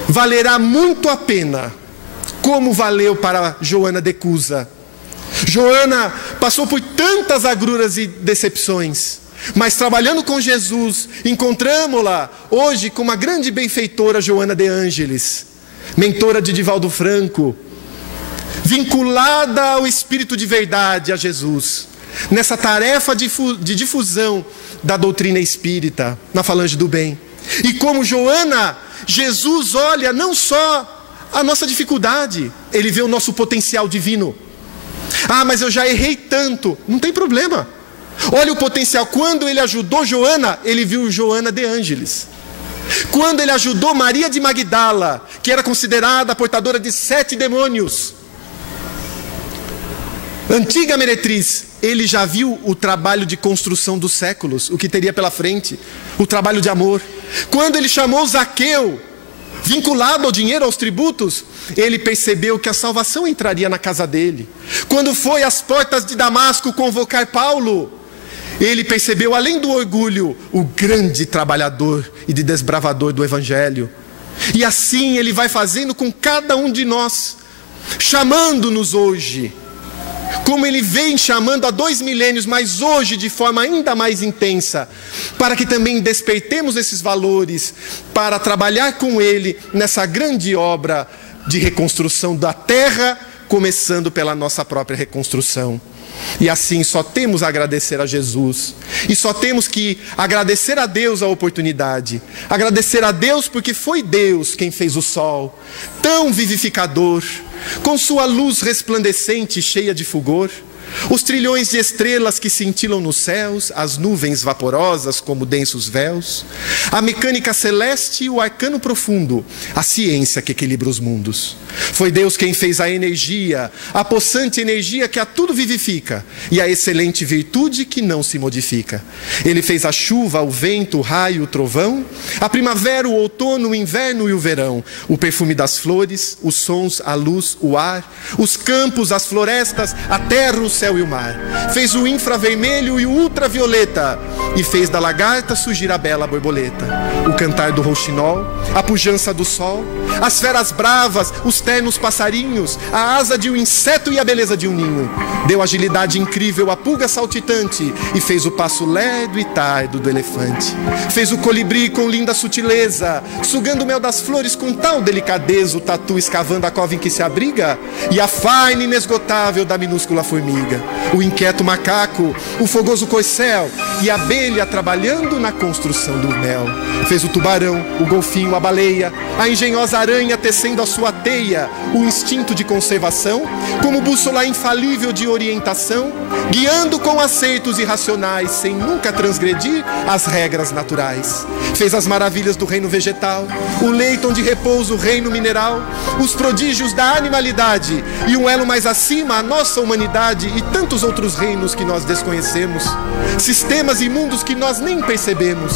valerá muito a pena, como valeu para Joana de Cusa. Joana passou por tantas agruras e decepções, mas trabalhando com Jesus, encontramos-la hoje com uma grande benfeitora, Joana de Ângeles, mentora de Divaldo Franco, vinculada ao Espírito de verdade, a Jesus, nessa tarefa de difusão da doutrina espírita, na falange do bem. E como Joana, Jesus olha não só a nossa dificuldade, Ele vê o nosso potencial divino. Ah, mas eu já errei tanto. Não tem problema. Olha o potencial. Quando ele ajudou Joana, ele viu Joana de Ângeles. Quando ele ajudou Maria de Magdala, que era considerada a portadora de 7 demônios, antiga meretriz, ele já viu o trabalho de construção dos séculos, o que teria pela frente, o trabalho de amor. Quando ele chamou Zaqueu, vinculado ao dinheiro, aos tributos, ele percebeu que a salvação entraria na casa dele. Quando foi às portas de Damasco convocar Paulo, ele percebeu, além do orgulho, o grande trabalhador e de desbravador do Evangelho. E assim ele vai fazendo com cada um de nós, chamando-nos hoje, como ele vem chamando há 2 milênios, mas hoje de forma ainda mais intensa, para que também despertemos esses valores, para trabalhar com ele nessa grande obra de reconstrução da terra, começando pela nossa própria reconstrução. E assim só temos a agradecer a Jesus, e só temos que agradecer a Deus a oportunidade, agradecer a Deus porque foi Deus quem fez o sol, tão vivificador, com sua luz resplandecente cheia de fulgor, os trilhões de estrelas que cintilam nos céus, as nuvens vaporosas como densos véus, a mecânica celeste e o arcano profundo, a ciência que equilibra os mundos. Foi Deus quem fez a energia, a possante energia que a tudo vivifica, e a excelente virtude que não se modifica. Ele fez a chuva, o vento, o raio, o trovão, a primavera, o outono, o inverno e o verão, o perfume das flores, os sons, a luz, o ar, os campos, as florestas, a terra, o céu e o mar. Fez o infravermelho e o ultravioleta, e fez da lagarta surgir a bela borboleta, o cantar do rouxinol, a pujança do sol, as feras bravas, os ternos passarinhos, a asa de um inseto e a beleza de um ninho. Deu agilidade incrível à pulga saltitante, e fez o passo lerdo e tardo do elefante. Fez o colibri com linda sutileza, sugando o mel das flores com tal delicadeza, o tatu escavando a cova em que se abriga, e a faina inesgotável da minúscula formiga, o inquieto macaco, o fogoso corcel e a abelha trabalhando na construção do mel. Fez o tubarão, o golfinho, a baleia, a engenhosa aranha tecendo a sua teia, o instinto de conservação como bússola infalível de orientação, guiando com acertos irracionais sem nunca transgredir as regras naturais. Fez as maravilhas do reino vegetal, o leito onde repousa o reino mineral, os prodígios da animalidade e um elo mais acima a nossa humanidade e tantos outros reinos que nós desconhecemos, sistemas imundos que nós nem percebemos,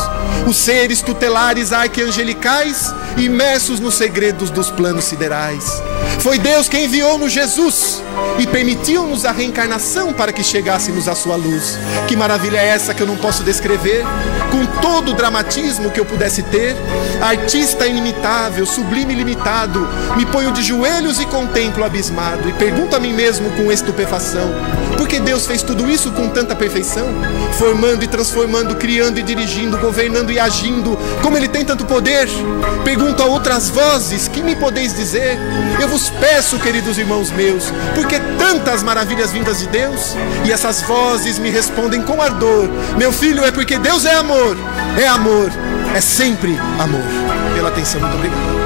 os seres tutelares arcangelicais imersos nos segredos dos planos siderais. Foi Deus quem enviou-nos Jesus e permitiu-nos a reencarnação para que chegássemos à sua luz. Que maravilha é essa que eu não posso descrever com todo o dramatismo que eu pudesse ter? Artista inimitável, sublime e limitado, me ponho de joelhos e contemplo abismado e pergunto a mim mesmo com estupefação: por que Deus fez tudo isso com tanta perfeição? Formando e transformando, criando e dirigindo, governando e agindo, como Ele tem tanto poder? Pergunto a outras vozes: que me podeis dizer? Eu vos peço, queridos irmãos meus, por que tantas maravilhas vindas de Deus? E essas vozes me respondem com ardor: meu filho, é porque Deus é amor, é sempre amor. Pela atenção, muito obrigado.